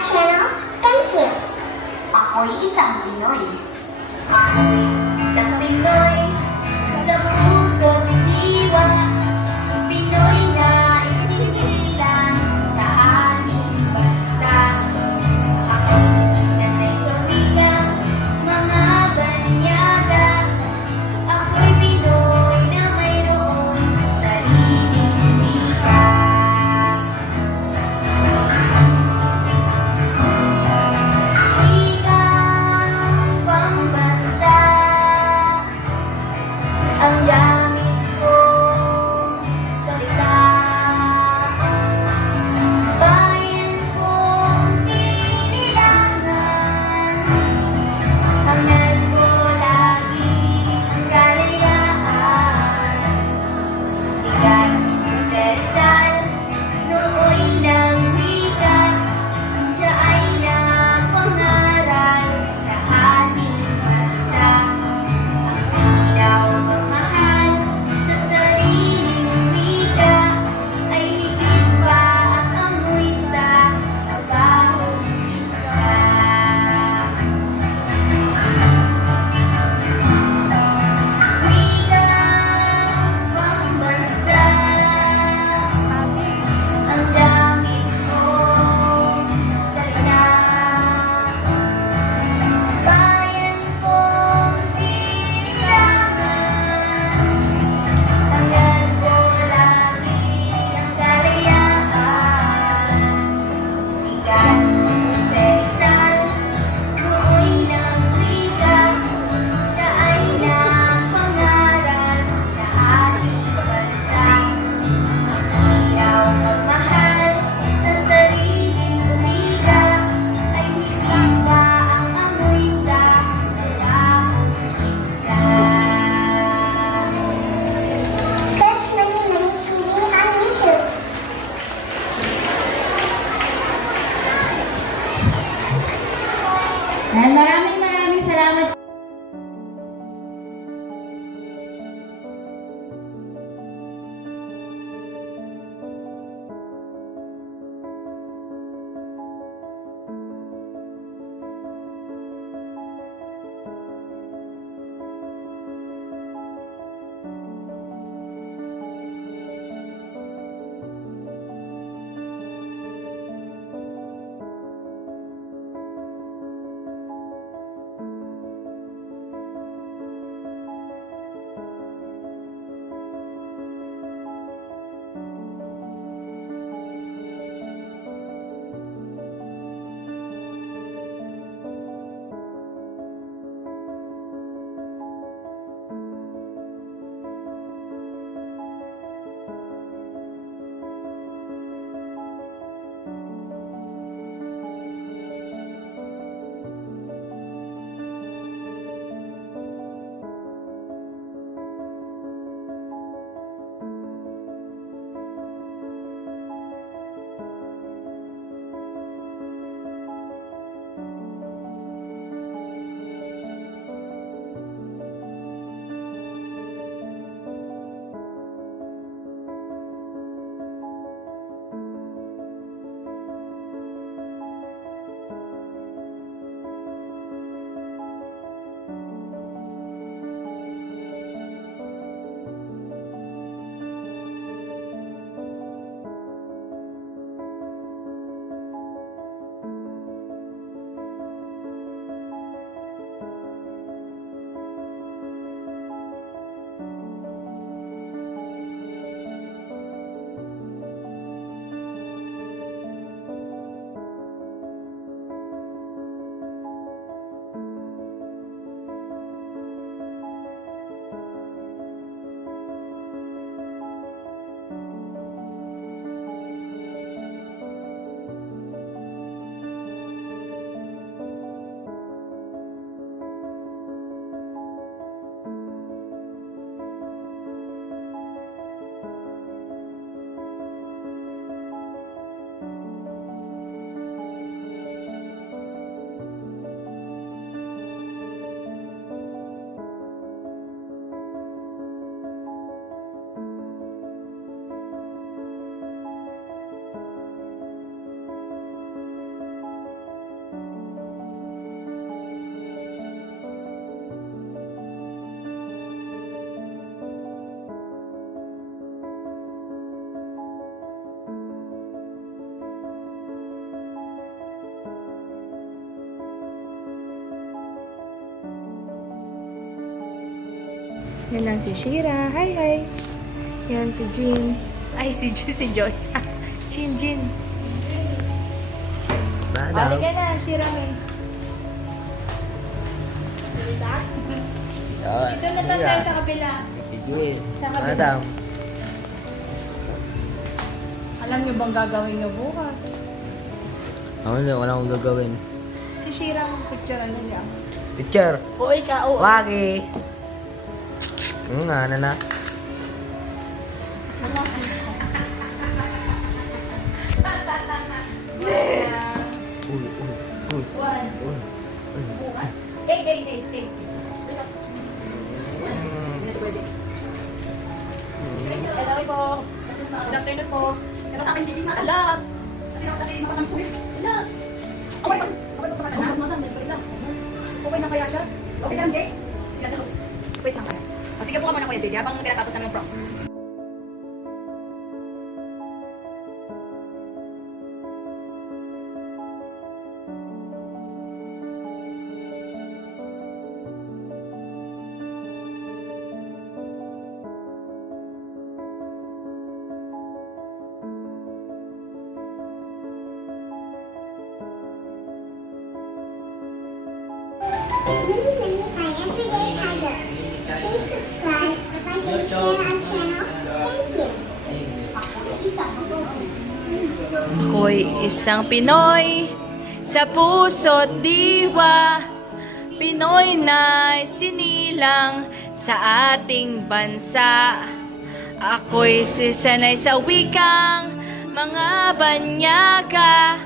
channel. Thank you. Ako'y isang Pinoy. Isang Pinoy sa puso't diwa. Pinoy na isinilang sa aming bansa. Ako'y nanay ko bilang mga banyaga. Ako'y Pinoy na mayroon sariling wika. Ikang pambasta ang gamit kong salita. Bayan kong sinilangan, hangad ko lagi ang kalayaan. Sikat universal, nooy ng wika, siya ay napangaral sa ating bansa. Ang ilaw magmahal sa sariling wika ay higit pa ang amoy sa trabahong isa. Wika pambansa ang gamit kong salita. Bayan kong sinilangan, hangad ko lagi ang kalayaan. Sikat universal, nooy ng wika, siya ay napangaral sa ating bansa. Ilaw magmahal sa sariling wika ay higit pa ang amoy sa trabahong isa. Search Mani Mani TV on YouTube. Maraming salamat. Yan lang si Shira. Hi, hi. Yan si Jean. Ay, si Joy. Jin. Madam. Halika na, Shira May. Dito na tayo sa kabila. Sige. Sa kabila. Madam. Alam niyo bang gagawin niyo bukas? Ako hindi, wala akong gagawin. Si Shira ang picture niya. Teacher. Oo, ikaw. Wagi. Nga, na. Uy. Hello po. Good afternoon po. Ala. Ala. Okay na kaya siya? Okay lang, Jay. Wait lang kaya. Sige po ka muna, Kuya JJ, habang pinatapos namin ng props. Mini Mini, my everyday tiger. Please subscribe, like and share our channel. Thank you. Ako'y isang Pinoy sa puso't diwa. Pinoy na sinilang sa ating bansa. Ako'y sisanay sa wikang mga banyaga.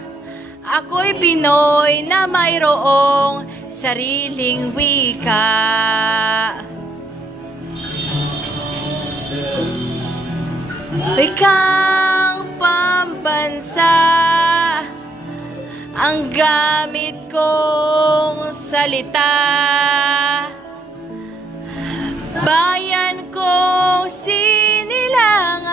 Ako'y Pinoy na mayroong sariling wika. Wikang pambansa ang gamit kong salita. Bayan kong sinilangan,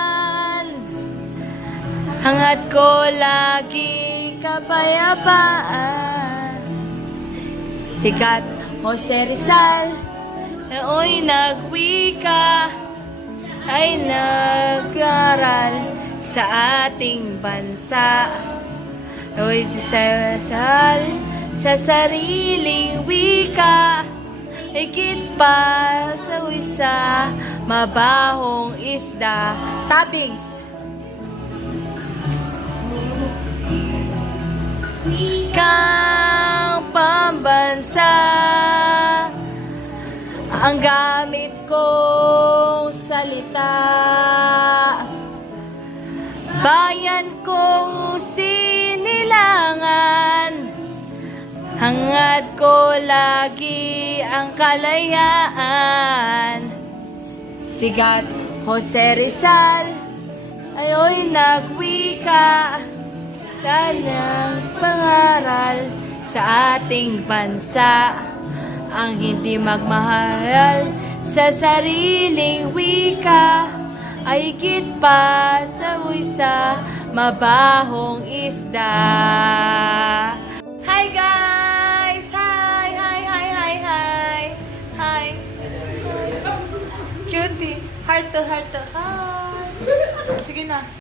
hangad ko lagi kapayapaan. Sikat Jose Rizal, ako'y nagwika, ay nag-aral sa ating bansa. Ako'y Rizal sa sariling wika, higit pa sa wisa, mabahong isda. Tabings! Wikang pambansa ang gamit kong salita. Bayan kong sinilangan, hangad ko lagi ang kalayaan. Sigat Jose Rizal, ayo'y nagwika, sanang pangaral sa ating bansa. Ang hindi magmahal sa sariling wika, ay higit pa sa wisa, mabahong isda. Hi guys! Hi! Cutie! Heart to. Hi! Sige na.